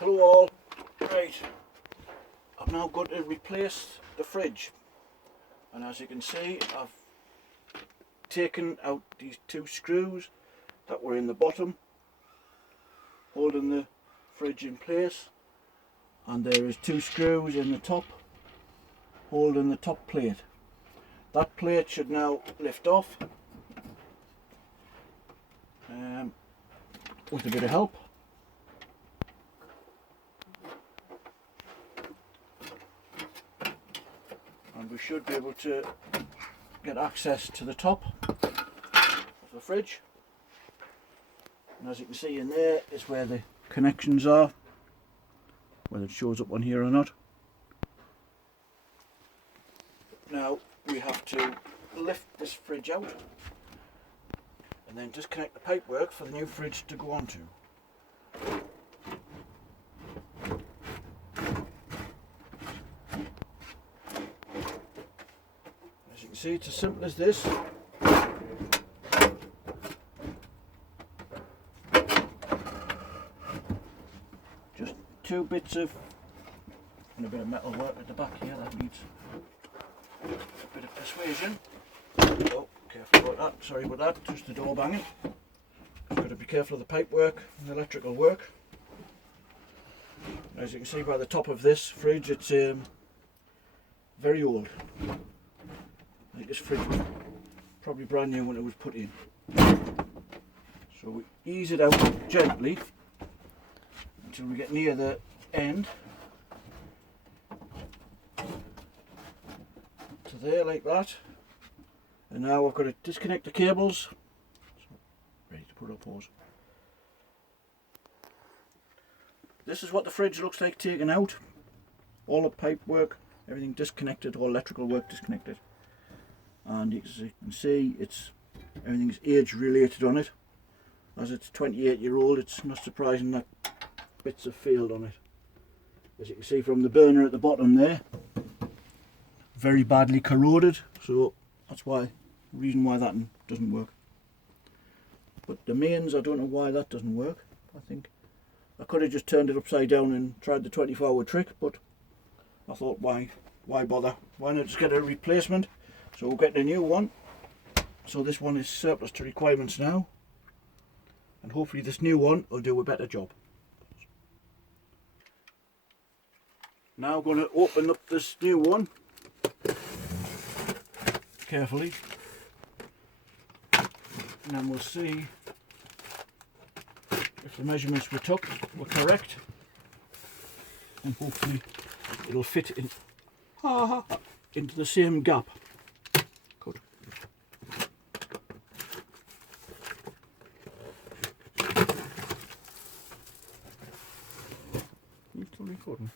Hello all. Right, I'm now going to replace the fridge, and as you can see I've taken out these two screws that were in the bottom holding the fridge in place, and there is two screws in the top holding the top plate. That plate should now lift off with a bit of help. And we should be able to get access to the top of the fridge. And as you can see in there is where the connections are, whether it shows up on here or not. Now we have to lift this fridge out and then disconnect the pipework for the new fridge to go onto. As you can see, it's as simple as this. Just two bits of, and a bit of metal work at the back here that needs a bit of persuasion. Oh, careful about that, sorry about that, just the door banging. Got to be careful of the pipe work and the electrical work. As you can see by the top of this fridge, it's very old. I think this fridge was probably brand new when it was put in. So we ease it out gently until we get near the end. To there, like that. And now I've got to disconnect the cables. So, ready to put up pause. This is what the fridge looks like taken out. All the pipe work, everything disconnected, all electrical work disconnected. And as you can see, everything's age related on it. As it's 28-year-old, it's not surprising that bits have failed on it. As you can see from the burner at the bottom there, very badly corroded, so that's the reason why that doesn't work. But the mains, I don't know why that doesn't work. I think I could have just turned it upside down and tried the 24-hour trick, but I thought, why bother? Why not just get a replacement? So we'll get a new one. So this one is surplus to requirements now, and hopefully this new one will do a better job. Now I'm going to open up this new one carefully, and then we'll see if the measurements we took were correct, and hopefully it'll fit into the same gap. Good. You still recording?